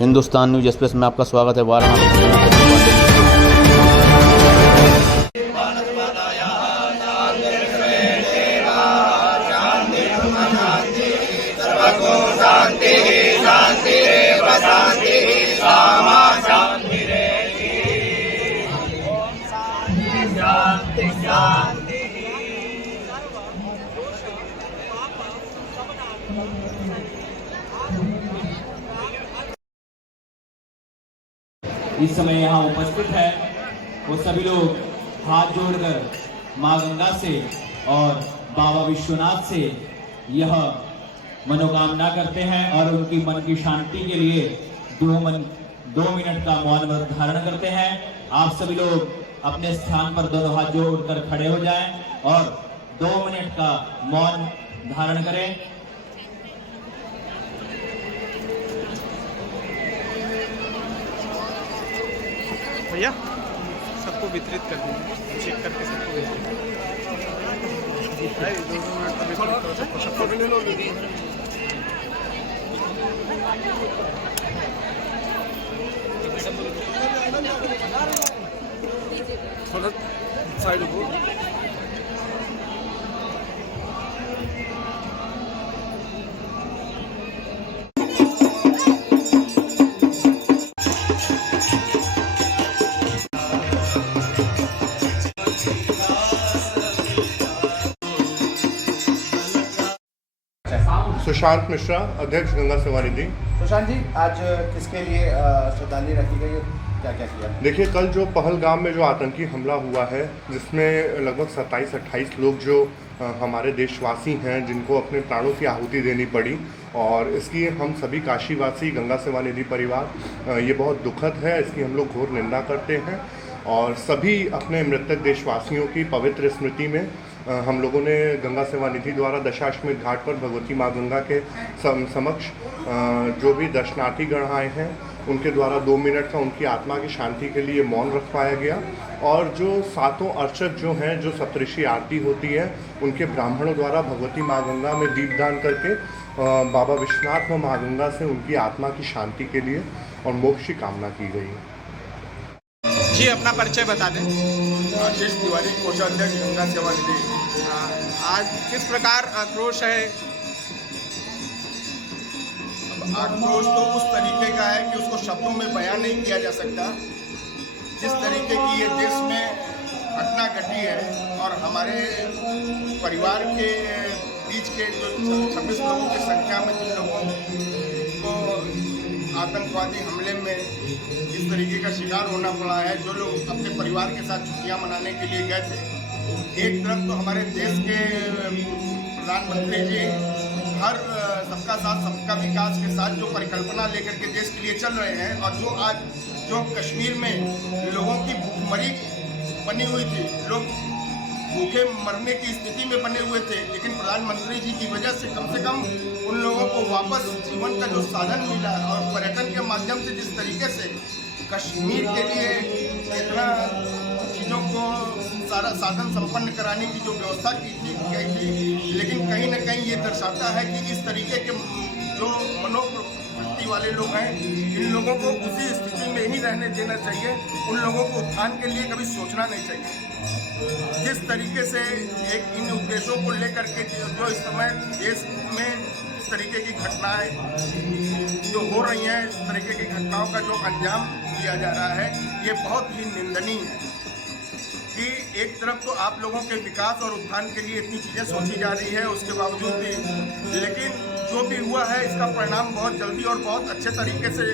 Hindustan news express में आपका स्वागत है। वाराणसी इस समय यहाँ उपस्थित है वो सभी लोग हाथ जोड़कर मां गंगा से और बाबा विश्वनाथ से यह मनोकामना करते हैं और उनकी मन की शांति के लिए 2 मिनट का मौन व्रत धारण करते हैं। आप सभी लोग अपने स्थान पर दोनों हाथ जोड़कर खड़े हो जाएं और 2 मिनट का मौन धारण करें। भैया सबको वितरित कर दीजिए, चेक करके सबको वितरित थोड़ा साइड को। सुशांत मिश्रा, अध्यक्ष गंगा सेवा निधि। सुशांत जी, आज किसके लिए श्रद्धांजलि रखी गई, क्या क्या किया? देखिए, कल जो पहलगाम में जो आतंकी हमला हुआ है, जिसमें लगभग 27-28 लोग जो हमारे देशवासी हैं, जिनको अपने प्राणों की आहुति देनी पड़ी, और इसकी हम सभी काशीवासी गंगा सेवा निधि परिवार ये बहुत दुखद है, इसकी हम लोग घोर निंदा करते हैं। और सभी अपने मृतक देशवासियों की पवित्र स्मृति में हम लोगों ने गंगा सेवा निधि द्वारा दशाश्वमेध घाट पर भगवती माँ गंगा के समक्ष जो भी दर्शनार्थीगण आए हैं उनके द्वारा 2 मिनट का उनकी आत्मा की शांति के लिए मौन रखवाया गया। और जो 7 अर्चक जो हैं, जो सप्तऋषि आरती होती है, उनके ब्राह्मणों द्वारा भगवती माँ गंगा में दीपदान करके बाबा विश्वनाथ व माँ गंगा से उनकी आत्मा की शांति के लिए और मोक्ष की कामना की गई। जी, अपना परिचय बता दें। आशीष तिवारी, कोषाध्यक्ष गंगा सेवा निधि। आज किस प्रकार आक्रोश है? आक्रोश तो उस तरीके का है कि उसको शब्दों में बयान नहीं किया जा सकता। जिस तरीके की ये देश में घटना घटी है और हमारे परिवार के बीच के जो 26 लोगों की संख्या में जिन लोगों को आतंकवादी हमले में इस तरीके का शिकार होना पड़ा है, जो लोग अपने परिवार के साथ छुट्टियां मनाने के लिए गए थे, एक तरफ तो हमारे देश के प्रधानमंत्री जी हर सबका साथ सबका विकास के साथ जो परिकल्पना लेकर के देश के लिए चल रहे हैं, और जो आज जो कश्मीर में लोगों की भूखमरी बनी हुई थी, लोग भूखे मरने की स्थिति में बने हुए थे, लेकिन प्रधानमंत्री जी की वजह से कम उन लोगों को वापस जीवन का जो साधन मिला और पर्यटन के माध्यम से जिस तरीके से कश्मीर के लिए इतना चीज़ों को सारा साधन संपन्न कराने की जो व्यवस्था की गई थी, लेकिन कहीं न कहीं ये दर्शाता है कि इस तरीके के जो मनोवृत्ति वाले लोग हैं, इन लोगों को उसी स्थिति में ही रहने देना चाहिए। उन लोगों को उत्थान के लिए कभी सोचना नहीं चाहिए। जिस तरीके से एक इन उद्देश्यों को लेकर के जो इस समय देश में इस तरीके की घटनाएं जो हो रही हैं, इस तरीके की घटनाओं का जो अंजाम दिया जा रहा है, ये बहुत ही निंदनीय है कि एक तरफ तो आप लोगों के विकास और उत्थान के लिए इतनी चीज़ें सोची जा रही है, उसके बावजूद भी, लेकिन जो भी हुआ है इसका परिणाम बहुत जल्दी और बहुत अच्छे तरीके से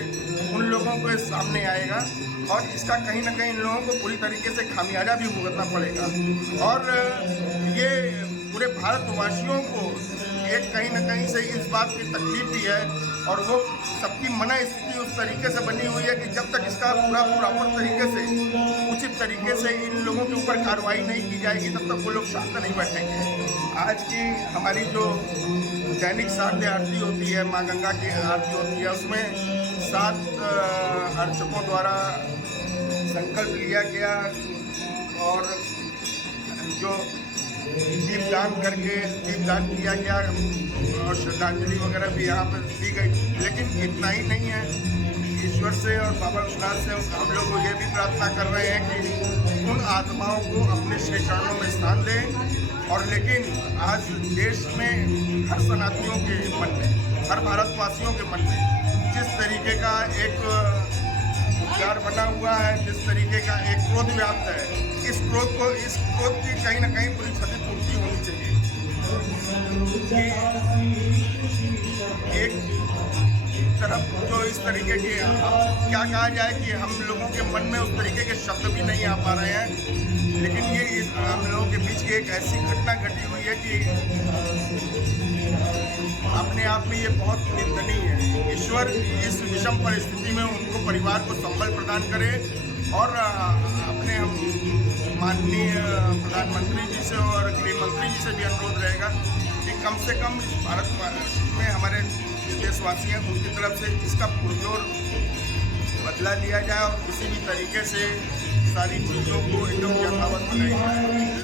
उन लोगों के सामने आएगा, और इसका कहीं ना कहीं इन लोगों को पूरी तरीके से खामियाजा भी भुगतना पड़ेगा। और ये पूरे भारतवासियों को एक कहीं ना कहीं से इस बात की तकलीफ भी है, और वो सबकी मन स्थिति उस तरीके से बनी हुई है कि जब तक इसका पूरा प्रॉपर तरीके से उचित तरीके से इन लोगों के ऊपर कार्रवाई नहीं की जाएगी, तब तक वो लोग शांत नहीं बैठेंगे। आज की हमारी जो दैनिक साध्य आरती होती है, माँ गंगा की आरती होती है, उसमें 7 अर्चकों द्वारा संकल्प लिया गया और जो दीपदान करके दीपदान किया गया और श्रद्धांजलि वगैरह भी यहाँ पर दी गई। लेकिन इतना ही नहीं है, ईश्वर से और बाबा विश्वनाथ से हम लोग ये भी प्रार्थना कर रहे हैं कि उन आत्माओं को अपने श्री चरणों में स्थान दें। और लेकिन आज देश में हर सनातनियों के मन में, हर भारतवासियों के मन में जिस तरीके का एक उपचार बना हुआ है, जिस तरीके का एक क्रोध व्याप्त है, इस क्रोध की कहीं ना कहीं पूरी क्षतिपूर्ति होनी चाहिए। एक तरफ जो इस तरीके के क्या कहा जाए कि हम लोगों के मन में उस तरीके के शब्द भी नहीं आ पा रहे हैं, लेकिन ये हम लोगों के बीच की एक ऐसी घटना घटी हुई है कि अपने आप में ये बहुत निंदनीय है। ईश्वर इस विषम परिस्थिति में उनको परिवार को संबल प्रदान करे और अपने हम माननीय प्रधानमंत्री जी से और गृह मंत्री जी से भी अनुरोध रहेगा कि कम से कम इस भारत में हमारे देशवासी हैं उनकी तरफ से इसका पुरजोर बदला लिया जाए और किसी भी तरीके से सारी चीज़ों को एकदम यथावत बनाया जाए।